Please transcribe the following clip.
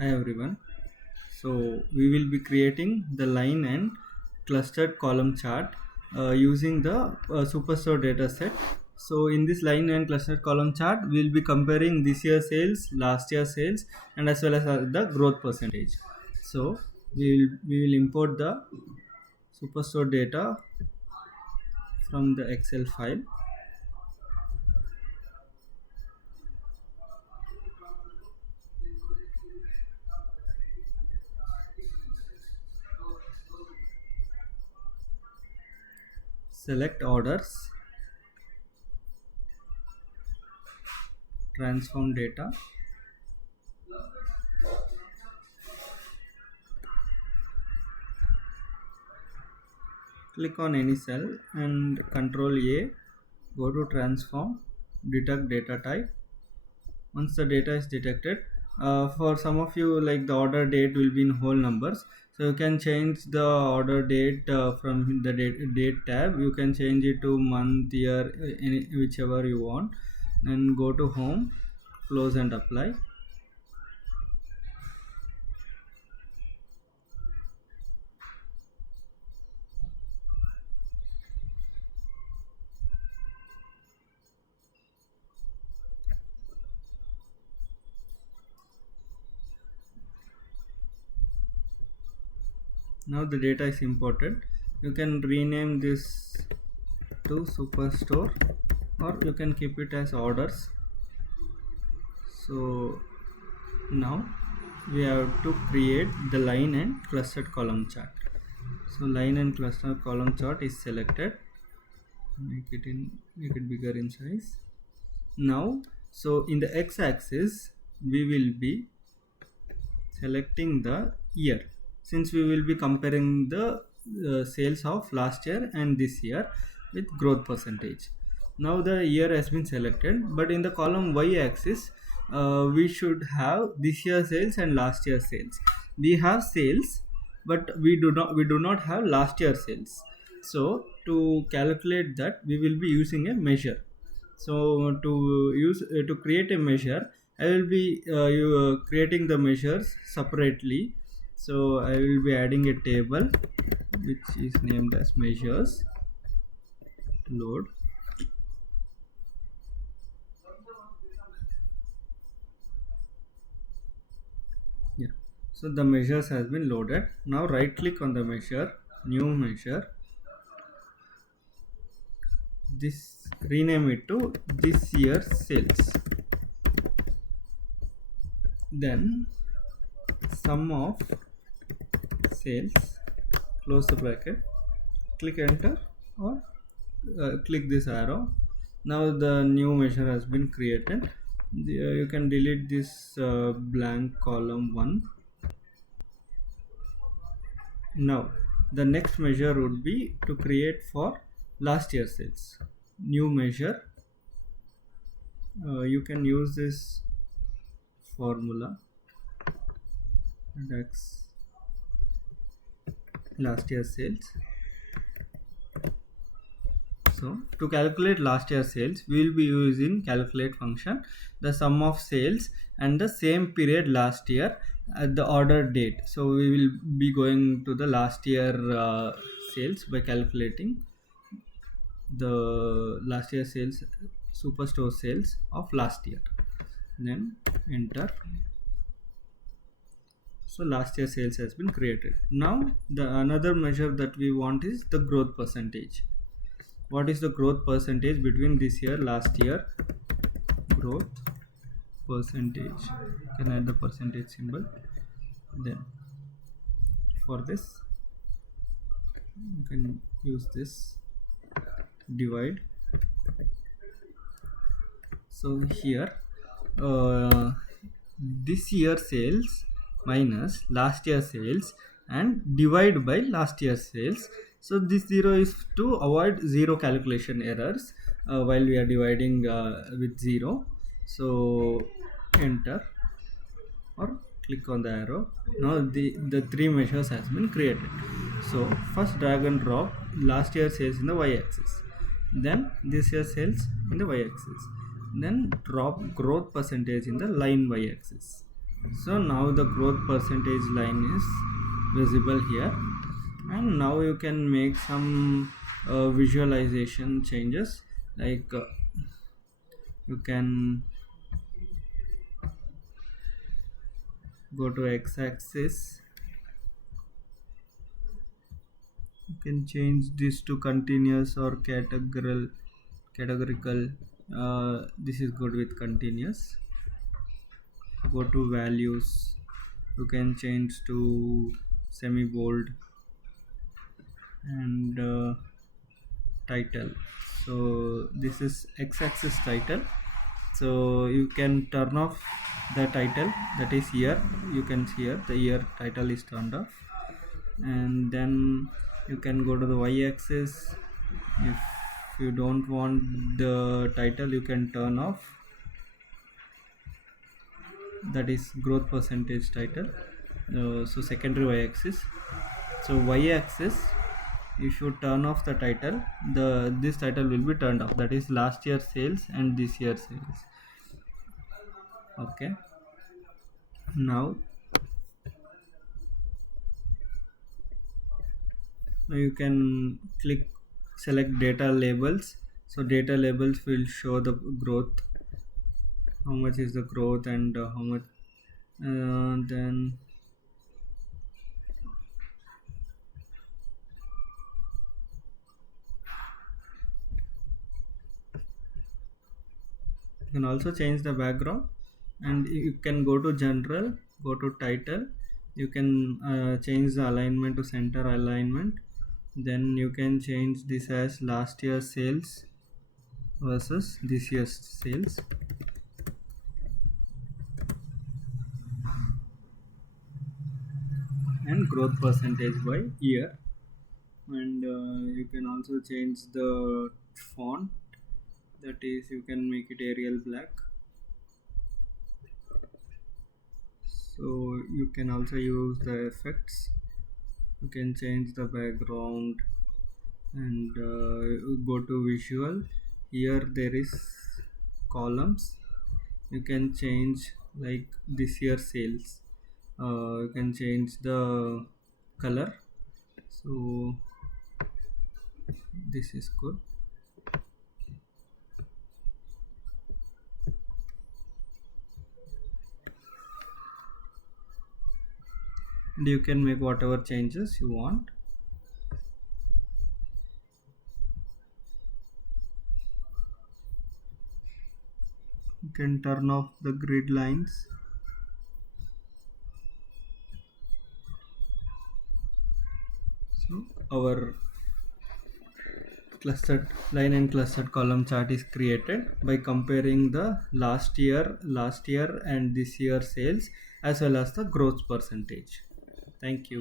Hi everyone. So we will be creating the line and clustered column chart using the Superstore dataset. So in this line and clustered column chart, we will be comparing this year's sales, last year's sales, and as well as the growth percentage. So we will import the Superstore data from the Excel file. Select orders, transform data. Click on any cell and Control A, go to transform, detect data type. Once the data is detected, for some of you, like, the order date will be in whole numbers, so you can change the order date from the date tab. You can change it to month, year, whichever you want, and go to home, close and apply. Now the data is imported. You can rename this to Superstore, or you can keep it as orders. So now we have to create the line and clustered column chart. So line and cluster column chart is selected. Make it bigger in size. Now, so in the x-axis we will be selecting the year, since we will be comparing the sales of last year and this year with growth percentage. Now the year has been selected, but in the column y-axis we should have this year sales and last year sales. We have sales, but we do not have last year sales. So to calculate that, we will be using a measure. So to create a measure, I will be creating the measures separately. So I will be adding a table which is named as measures. Load. Yeah. So the measures has been loaded. Now right click on the measure, new measure. This, rename it to this year's sales. Then sum of sales, close the bracket, click enter, or click this arrow. Now the new measure has been created. You can delete this blank column 1. Now the next measure would be to create for last year sales. New measure. You can use this formula, that's last year sales. So to calculate last year sales, we will be using calculate function, the sum of sales and the same period last year at the order date. So we will be going to the last year sales by calculating the last year sales, Superstore sales of last year. Then enter. So last year sales has been created. Now the another measure that we want is the growth percentage. What is the growth percentage between this year, last year? Growth percentage. You can add the percentage symbol. Then for this, you can use this divide. So here, this year sales minus last year sales and divide by last year sales. So this 0 is to avoid zero calculation errors while we are dividing with 0. So enter or click on the arrow. Now the three measures has been created. So first drag and drop last year sales in the y-axis, then this year sales in the y-axis, then drop growth percentage in the line y-axis. So now the growth percentage line is visible here, and now you can make some visualization changes, like you can go to x-axis. You can change this to continuous or categorical. This is good with continuous. Go to values. You can change to semi bold, and title. So this is x-axis title. So you can turn off the title, that is here. You can see here the year title is turned off, and then you can go to the y-axis. If you don't want the title, you can turn off, that is growth percentage title. So secondary y-axis. So y-axis, you should turn off the title. This title will be turned off, that is last year sales and this year sales. Okay, now you can select data labels. So data labels will show the growth, how much is the growth, and how much. Then you can also change the background, and you can go to general, go to title. You can change the alignment to center alignment. Then you can change this as last year's sales versus this year's sales. And growth percentage by year. And you can also change the font, that is you can make it Arial black. So you can also use the effects. You can change the background, and go to visual. Here there is columns. You can change like this year sales. You can change the color. So this is good. And you can make whatever changes you want. You can turn off the grid lines. So our clustered line and clustered column chart is created by comparing the last year and this year sales, as well as the growth percentage. Thank you.